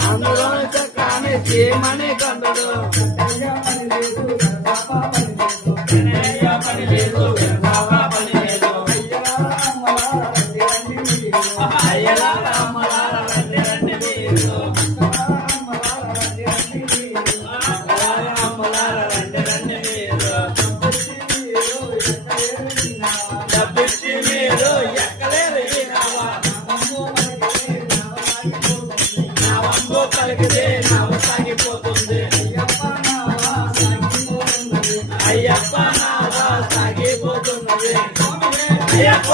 అందులో చక్రాన్ని చేయమని కందుడు పని లేదు పని లేదు అయ్యలా రామలార రండి రండి మీరు రామలార రండి రండి మీరు డబ్బిచ్చి మీరు ఎక్కలేరు నావంబో పలికితే నావ సాగిపోతుంది అయ్యప్ప నావ సాగిపోతున్నది అయ్యప్ప